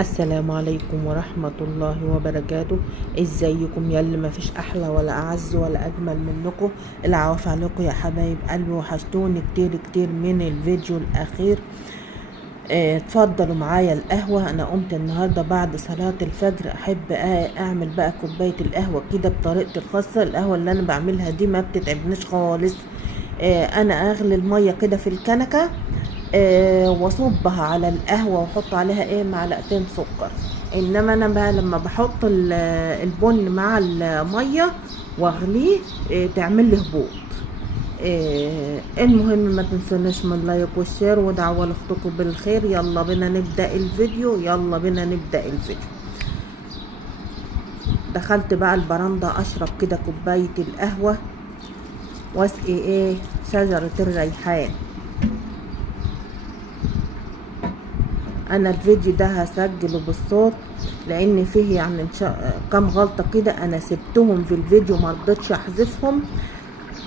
السلام عليكم ورحمة الله وبركاته. ازيكم يا اللي مفيش احلى ولا اعز ولا اجمل منكم. العوافي عليكم يا حبايب قلبي، وحشتوني كتير كتير من الفيديو الاخير. اتفضلوا معايا القهوة. انا قمت النهاردة بعد صلاة الفجر احب اعمل بقى كوباية القهوة كده بطريقتي الخاصة. القهوة اللي انا بعملها دي ما بتتعبنيش خالص. انا اغلي المية كده في الكنكة، واصبها على القهوة واحط عليها معلقتين سكر. انما انا بقى لما بحط البن مع المية واغليه تعمل لي هبوط. المهم ما تنسوناش من لايك والشير ودعوة لاختكم بالخير. يلا بينا نبدأ الفيديو، يلا بينا نبدأ الفيديو. دخلت بقى البرندة اشرب كده كوباية القهوة واسقي شجرة الريحان. انا الفيديو ده هسجله بالصوت لان فيه يعني كام غلطة كده انا سبتهم في الفيديو مرضتش احذفهم.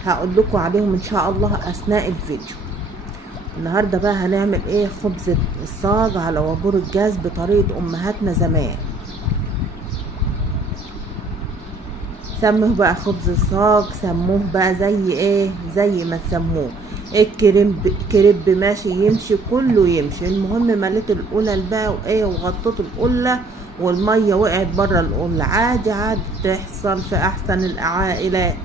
هقول لكم عليهم ان شاء الله اثناء الفيديو. النهاردة بقى هنعمل خبز الصاج على وابور الجاز بطريقة امهاتنا زمان. سموه بقى خبز الصاج، سموه بقى زي ما تسموه. كريب ماشي يمشي، كله يمشي. المهم مليت القلل بقى وغطيت القله والميه وقعت بره القله. عادي عادي تحصل في احسن العائلات.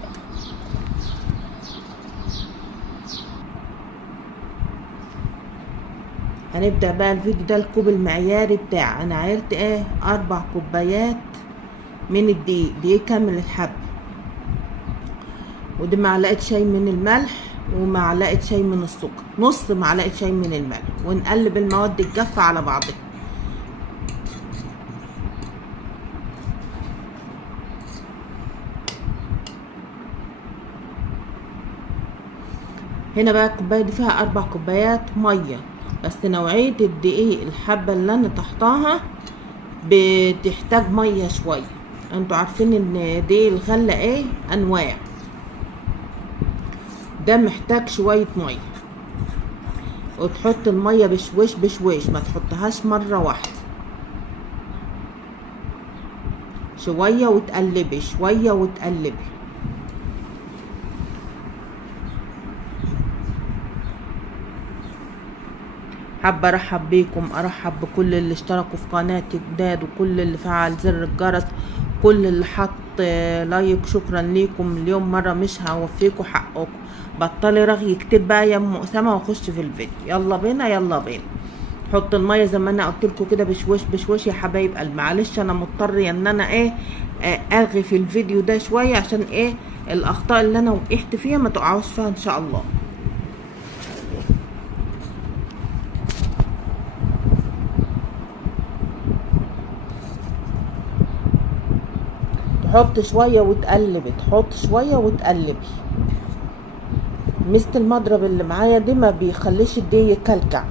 هنبدأ بقى الفيديو ده. الكوب المعياري بتاع انا عيرت 4 كوبايات من الدقيق، دقيق كامل الحب، ودي معلقه شاي من الملح ومعلقه شاي من السكر، نص معلقه شاي من الملح، ونقلب المواد الجافه على بعضها. هنا بقى الكوبايه دي فيها 4 كوبايات ميه، بس نوعيه الدقيق الحبه اللي انا طحتها بتحتاج ميه شويه. انتوا عارفين ان دقيق الغله انواع، ده محتاج شويه ميه. وتحط الميه بشويش بشويش، ما تحطهاش مره واحده. شويه وتقلبي، شويه وتقلبي. حابه ارحب بيكم، ارحب بكل اللي اشتركوا في قناتي جداد، وكل اللي فعل زر الجرس، كل اللي حط لايك. شكرا ليكم. اليوم مره مش هوفيكم حقكم. بطلي رغي كتير بقى يا ام اسامه واخش في الفيديو. يلا بينا يلا بينا. حط الميه زي ما انا قلت لكم كده بشويش بشويش يا حبايب قلبي. معلش انا مضطره ان انا الغي في الفيديو ده شويه عشان الاخطاء اللي انا وقعت فيها ما تقعوش فيها ان شاء الله. تحط شويه وتقلبي، تحط شويه وتقلبي. مست المضرب اللي معايا دي ما بيخليش الدقيق يكلكع.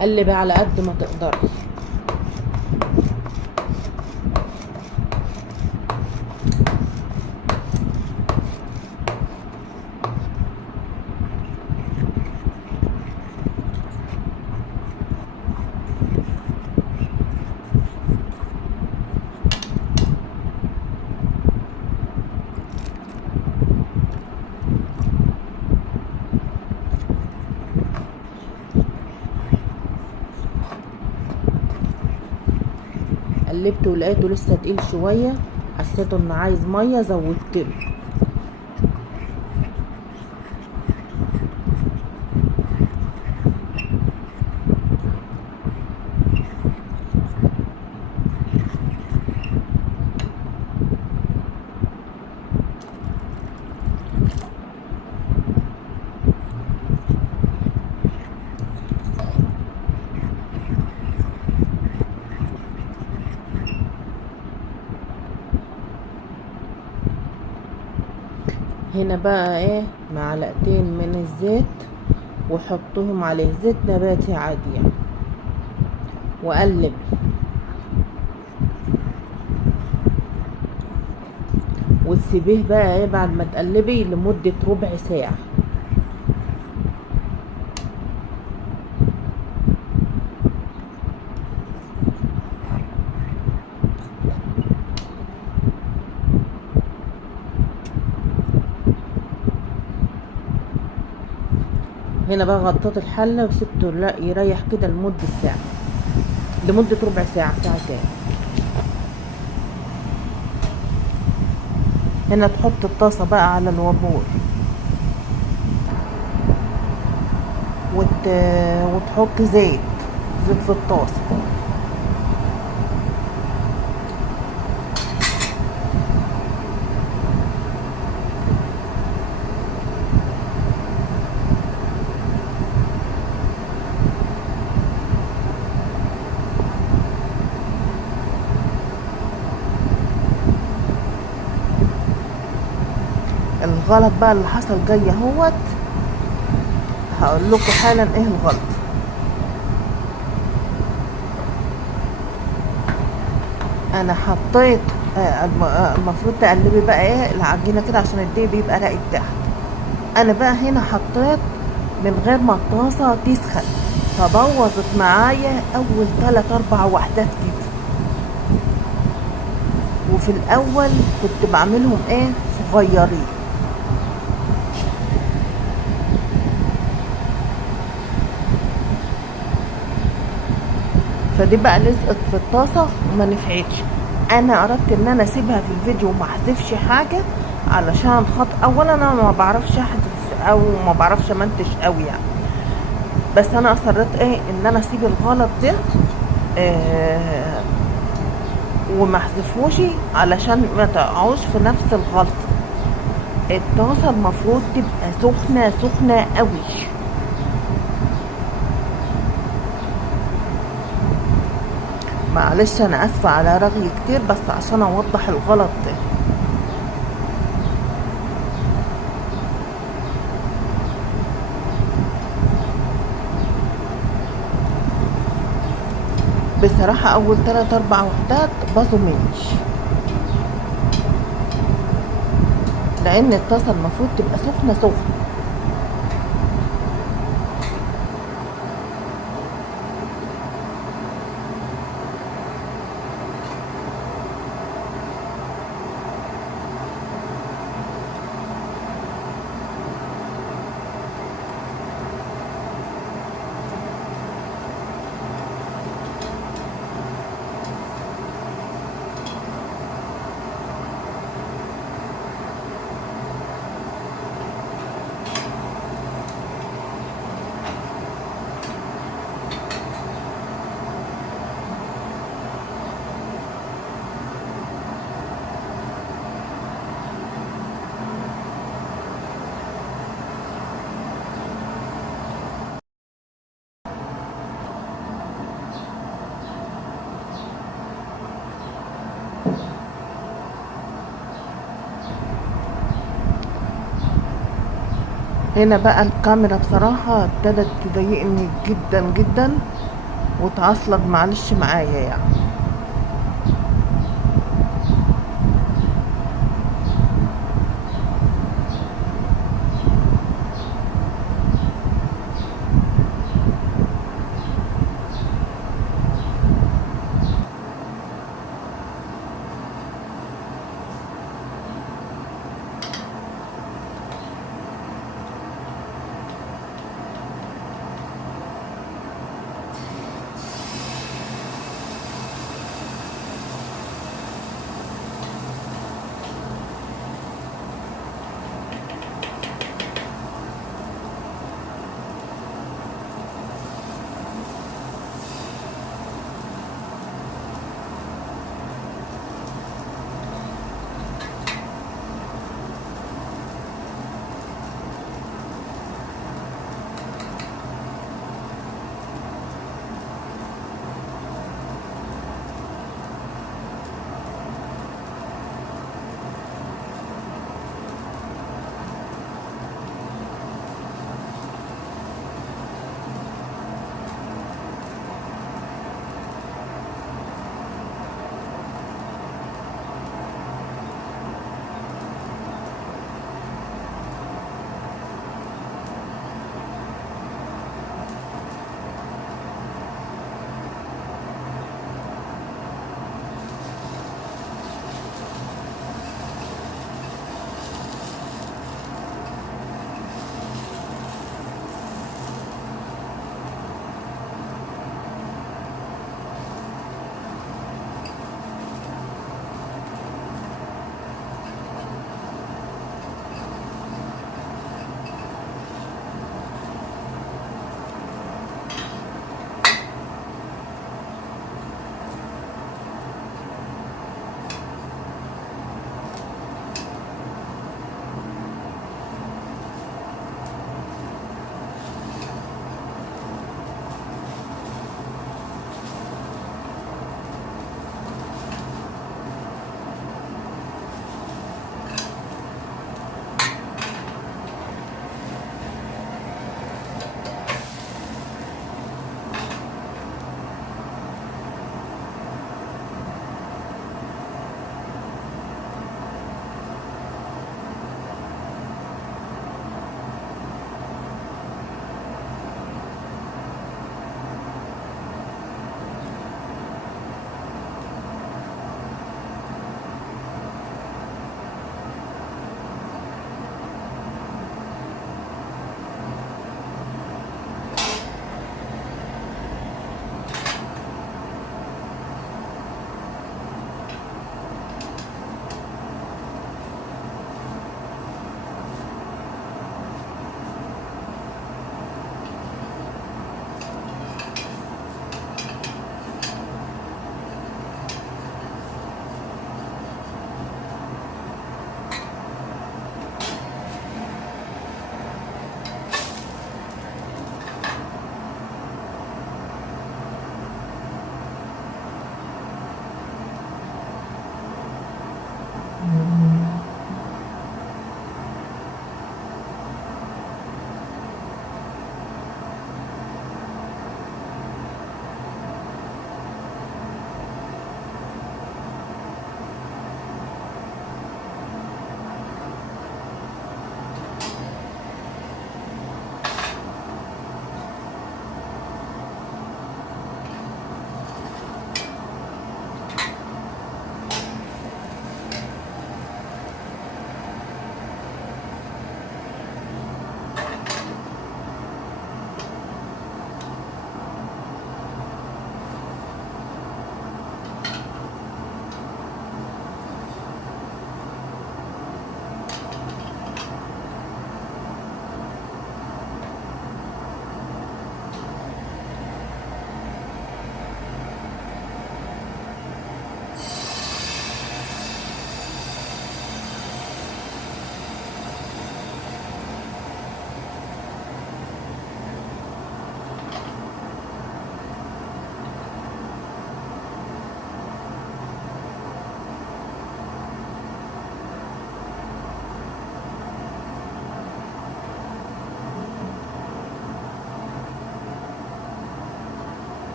قلبي على قد ما تقدري. قلبته ولقيته لسه تقيل شويه، حسيته انه عايز ميه زودتله. هنا بقى ايه معلقتين من الزيت وحطهم عليه، زيت نباتي عادي يعني، وقلب. وتسيبيه بقى ايه بعد ما تقلبي لمدة ربع ساعة. هنا بقى غطيت الحلة وسبته يريح كده لمدة ساعة، لمدة ربع ساعة، ساعة كاملة. هنا تحط الطاسة بقى على الوابور وتحط زيت في الطاسة. الغلط بقى اللي حصل جاي اهوت، هقول لكم حالا ايه الغلط. انا حطيت المفروض تقلبي بقى ايه العجينه كده عشان الدقيق بيبقى راقد تحت. انا بقى هنا حطيت من غير ما الطاسه تسخن، فبوظت معايا اول 3-4 وحدات كده. وفي الاول كنت بعملهم ايه صغيرين، فدي بقى لزقت في الطاسه وما نفعتش. انا اردت ان انا اسيبها في الفيديو وما احذفش حاجه، علشان خاطر اولا انا ما بعرفش احذف او ما بعرفش امنتج قوي يعني، بس انا اصريت ايه ان انا اسيب الغلط ده وما احذفوش علشان ما تقعوش في نفس الغلطه. الطاسه المفروض تبقى سخنه سخنه قوي. معلش انا اسفه على رغي كتير، بس عشان اوضح الغلط ده. بصراحه اول 3-4 وحدات باظوا مني، لان الطاسه المفروض تبقى سخنه سخنه. هنا بقى الكاميرا بصراحة ابتدت تضايقني جدا جدا وتعصلك، معلش معايا يعني.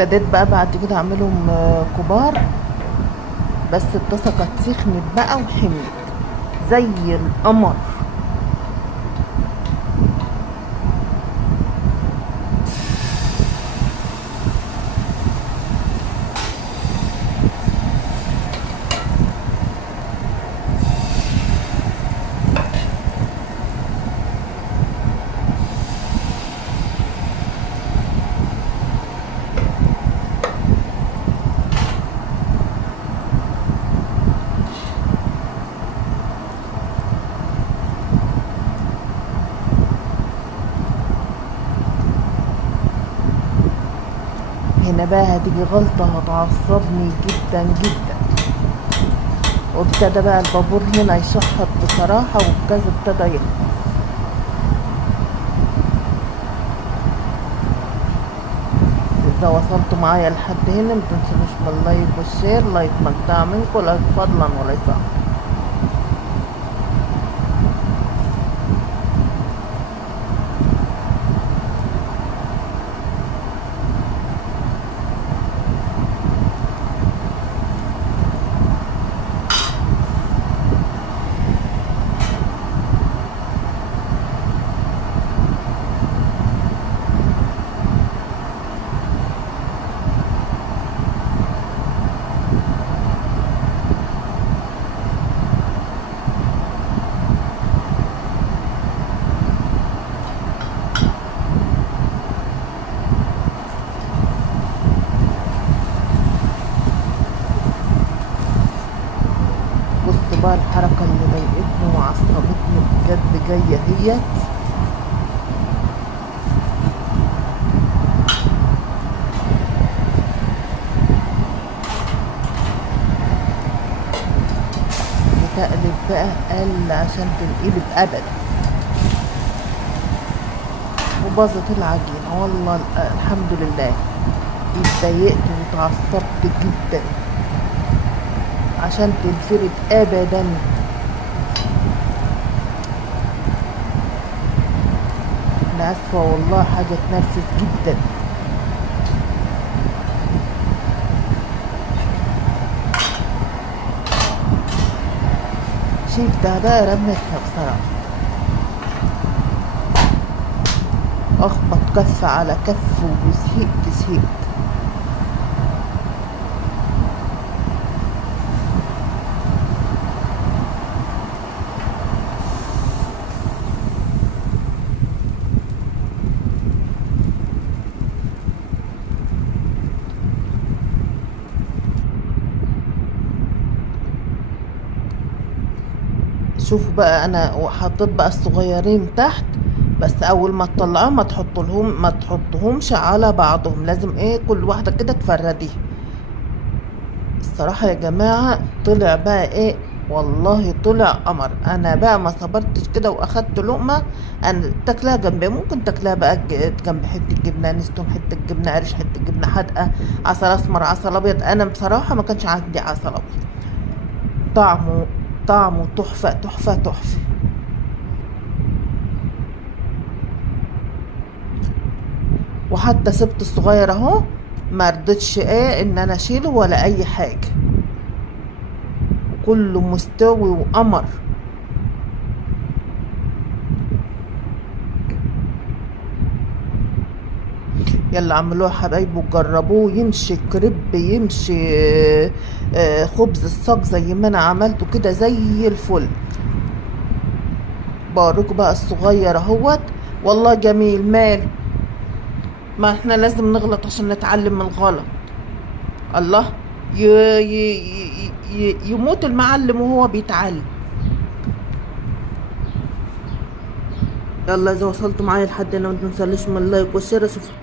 ابتديت بقى بعد كده اعملهم كبار، بس الطاسه كانت سخنت بقى وحملت زي القمر. هنا بقى هتيجي غلطة هتعصبني جدا جدا. وابتدى بقى البابور هنا يشحط بصراحة، والجاز ابتدى يخلص. إذا وصلتوا معايا لحد هنا متنسونوش باللايك والشير. لايك مقطع منكم، لايك فضلا وليس أمرا. بصوا بقى الحركة اللي ضايقتني وعصبتني بجد جاية هي. بتقلب بقى قل عشان تنقلب أبدا، وباظت العجينة. والله الحمد لله اتضايقت واتعصبت جدا عشان تنفرد ابدا. انا اسفه والله، حاجه تنرفز جدا. شيلتها بقى رميتها بصراحه. اخبط كف على كف وزهقت. شوفوا بقى انا حطيت بقى الصغيرين تحت، بس اول ما تطلعوهم ما تحطهمش على بعضهم، لازم كل واحده كده تفرديها. الصراحه يا جماعه طلع بقى والله طلع قمر. انا بقى ما صبرتش كده واخدت لقمه. انا تاكلها جنب، ممكن تاكلها بقى جنب حته جبنه نستون، حته جبنه قريش، حته جبنه حادقه، عسل اسمر، عسل ابيض. انا بصراحه ما كانش عندي عسل ابيض. طعمه تحفه تحفه تحفه. وحتى سبت الصغير اهو، ما رضيتش ان انا اشيله ولا اي حاجه، كله مستوي وقمر. يلا عملوها حبايبي وجربوه، يمشي كريب، يمشي خبز الصاج زي ما انا عملته كده زي الفل. بوريكم بقى الصغير اهوت، والله جميل. مال ما احنا لازم نغلط عشان نتعلم من الغلط. الله يموت المعلم وهو بيتعلم. يلا اذا وصلتوا معايا لحد هنا ما تنسوش من اللايك والشير. اشوفكم